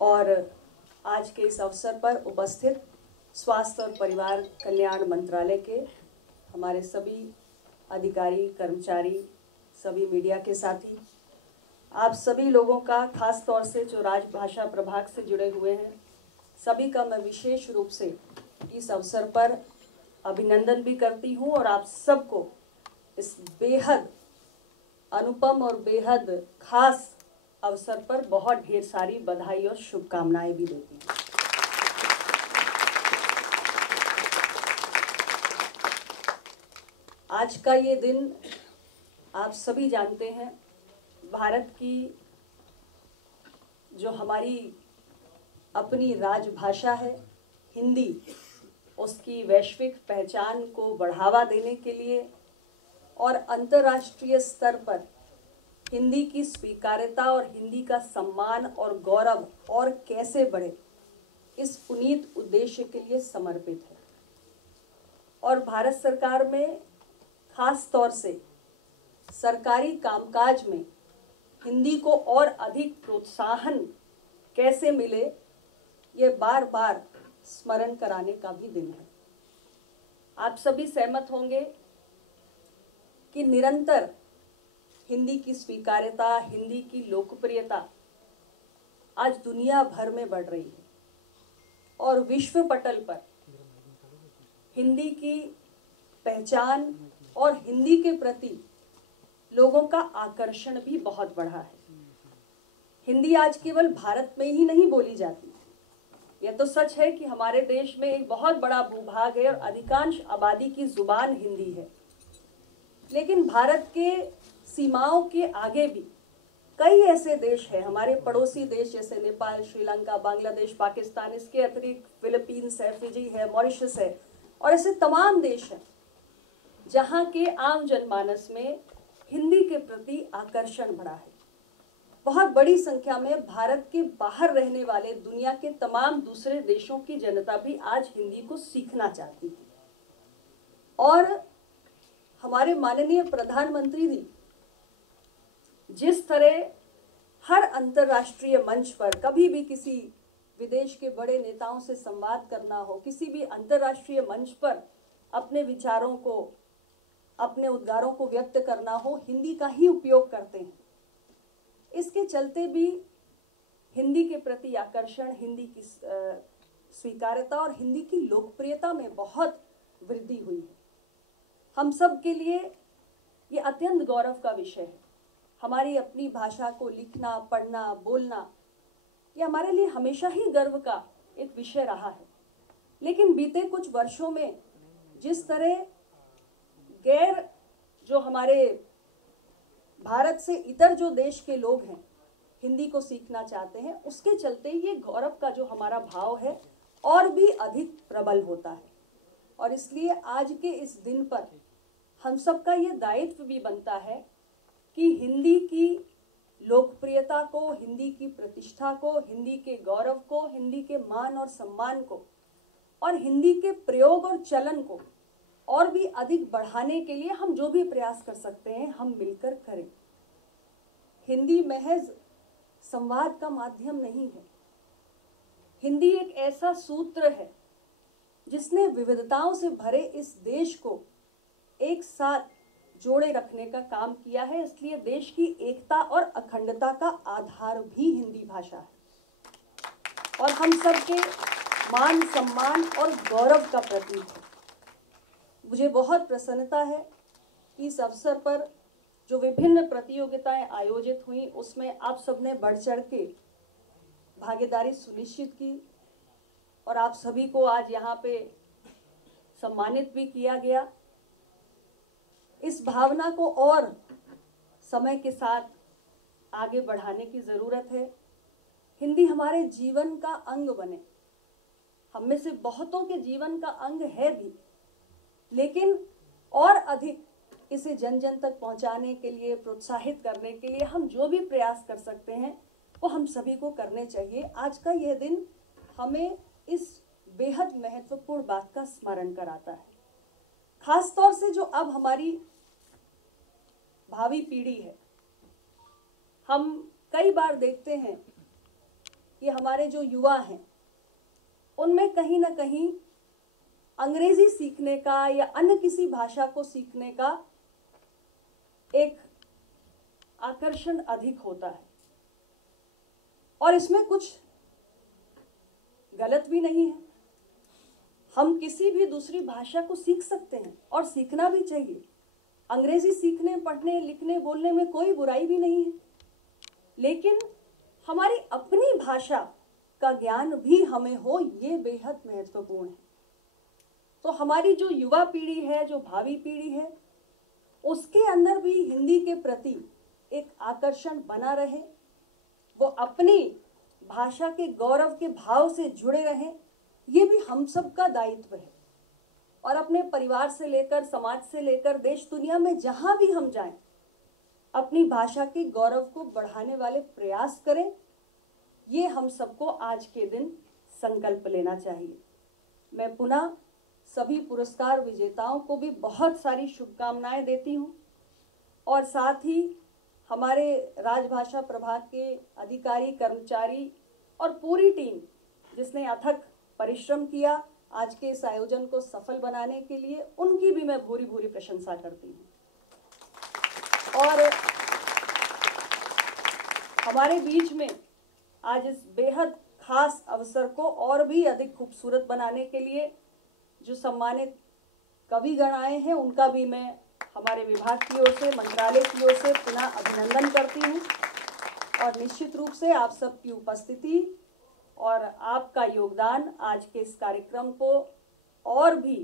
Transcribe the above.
और आज के इस अवसर पर उपस्थित स्वास्थ्य और परिवार कल्याण मंत्रालय के हमारे सभी अधिकारी, कर्मचारी, सभी मीडिया के साथी, आप सभी लोगों का खास तौर से जो राजभाषा प्रभाग से जुड़े हुए हैं, सभी का मैं विशेष रूप से इस अवसर पर अभिनंदन भी करती हूं और आप सबको इस बेहद अनुपम और बेहद खास अवसर पर बहुत ढेर सारी बधाई और शुभकामनाएं भी देती हूँ। आज का ये दिन आप सभी जानते हैं, भारत की जो हमारी अपनी राजभाषा है हिंदी, उसकी वैश्विक पहचान को बढ़ावा देने के लिए और अंतर्राष्ट्रीय स्तर पर हिंदी की स्वीकार्यता और हिंदी का सम्मान और गौरव और कैसे बढ़े, इस पुनीत उद्देश्य के लिए समर्पित है। और भारत सरकार में खास तौर से सरकारी कामकाज में हिंदी को और अधिक प्रोत्साहन कैसे मिले, ये बार बार स्मरण कराने का भी दिन है। आप सभी सहमत होंगे कि निरंतर हिंदी की स्वीकार्यता, हिंदी की लोकप्रियता आज दुनिया भर में बढ़ रही है और विश्व पटल पर हिंदी की पहचान और हिंदी के प्रति लोगों का आकर्षण भी बहुत बढ़ा है। हिंदी आज केवल भारत में ही नहीं बोली जाती। यह तो सच है कि हमारे देश में एक बहुत बड़ा भूभाग है और अधिकांश आबादी की जुबान हिंदी है, लेकिन भारत के सीमाओं के आगे भी कई ऐसे देश हैं, हमारे पड़ोसी देश जैसे नेपाल, श्रीलंका, बांग्लादेश, पाकिस्तान, इसके अतिरिक्त फिलीपींस है, फिजी है, मॉरिशस है और ऐसे तमाम देश हैं जहाँ के आम जनमानस में हिंदी के प्रति आकर्षण बढ़ा है। बहुत बड़ी संख्या में भारत के बाहर रहने वाले दुनिया के तमाम दूसरे देशों की जनता भी आज हिंदी को सीखना चाहती है। और हमारे माननीय प्रधानमंत्री जी जिस तरह हर अंतर्राष्ट्रीय मंच पर कभी भी किसी विदेश के बड़े नेताओं से संवाद करना हो, किसी भी अंतर्राष्ट्रीय मंच पर अपने विचारों को, अपने उद्गारों को व्यक्त करना हो, हिंदी का ही उपयोग करते हैं। इसके चलते भी हिंदी के प्रति आकर्षण, हिंदी की स्वीकार्यता और हिंदी की लोकप्रियता में बहुत वृद्धि हुई है। हम सब के लिए ये अत्यंत गौरव का विषय है। हमारी अपनी भाषा को लिखना, पढ़ना, बोलना, ये हमारे लिए हमेशा ही गर्व का एक विषय रहा है। लेकिन बीते कुछ वर्षों में जिस तरह गैर जो हमारे भारत से इतर जो देश के लोग हैं हिंदी को सीखना चाहते हैं, उसके चलते ये गौरव का जो हमारा भाव है और भी अधिक प्रबल होता है। और इसलिए आज के इस दिन पर हम सबका ये दायित्व भी बनता है कि हिंदी की लोकप्रियता को, हिंदी की प्रतिष्ठा को, हिंदी के गौरव को, हिंदी के मान और सम्मान को और हिंदी के प्रयोग और चलन को और भी अधिक बढ़ाने के लिए हम जो भी प्रयास कर सकते हैं, हम मिलकर करें। हिंदी महज संवाद का माध्यम नहीं है। हिंदी एक ऐसा सूत्र है जिसने विविधताओं से भरे इस देश को एक साथ जोड़े रखने का काम किया है। इसलिए देश की एकता और अखंडता का आधार भी हिंदी भाषा है और हम सबके मान, सम्मान और गौरव का प्रतीक है। मुझे बहुत प्रसन्नता है कि इस अवसर पर जो विभिन्न प्रतियोगिताएं आयोजित हुई, उसमें आप सबने बढ़ चढ़ के भागीदारी सुनिश्चित की और आप सभी को आज यहाँ पे सम्मानित भी किया गया। इस भावना को और समय के साथ आगे बढ़ाने की ज़रूरत है। हिंदी हमारे जीवन का अंग बने। हम में से बहुतों के जीवन का अंग है भी, लेकिन और अधिक इसे जन जन तक पहुंचाने के लिए, प्रोत्साहित करने के लिए हम जो भी प्रयास कर सकते हैं वो हम सभी को करने चाहिए। आज का यह दिन हमें इस बेहद महत्वपूर्ण बात का स्मरण कराता है। खास तौर से जो अब हमारी भावी पीढ़ी है, हम कई बार देखते हैं कि हमारे हमारे जो युवा हैं उनमें कहीं ना कहीं अंग्रेजी सीखने का या अन्य किसी भाषा को सीखने का एक आकर्षण अधिक होता है, और इसमें कुछ गलत भी नहीं है। हम किसी भी दूसरी भाषा को सीख सकते हैं और सीखना भी चाहिए। अंग्रेजी सीखने, पढ़ने, लिखने, बोलने में कोई बुराई भी नहीं है, लेकिन हमारी अपनी भाषा का ज्ञान भी हमें हो, ये बेहद महत्वपूर्ण है। तो हमारी जो युवा पीढ़ी है, जो भावी पीढ़ी है, उसके अंदर भी हिंदी के प्रति एक आकर्षण बना रहे, वो अपनी भाषा के गौरव के भाव से जुड़े रहें, ये भी हम सब का दायित्व है। और अपने परिवार से लेकर, समाज से लेकर, देश दुनिया में जहां भी हम जाएं, अपनी भाषा के गौरव को बढ़ाने वाले प्रयास करें, ये हम सबको आज के दिन संकल्प लेना चाहिए। मैं पुनः सभी पुरस्कार विजेताओं को भी बहुत सारी शुभकामनाएं देती हूं, और साथ ही हमारे राजभाषा प्रभाग के अधिकारी, कर्मचारी और पूरी टीम जिसने अथक परिश्रम किया आज के इस आयोजन को सफल बनाने के लिए, उनकी भी मैं भूरी भूरी प्रशंसा करती हूँ। और हमारे बीच में आज इस बेहद खास अवसर को और भी अधिक खूबसूरत बनाने के लिए जो सम्मानित कविगण आए हैं, उनका भी मैं हमारे विभाग की ओर से, मंत्रालय की ओर से पुनः अभिनंदन करती हूँ। और निश्चित रूप से आप सबकी उपस्थिति और आपका योगदान आज के इस कार्यक्रम को और भी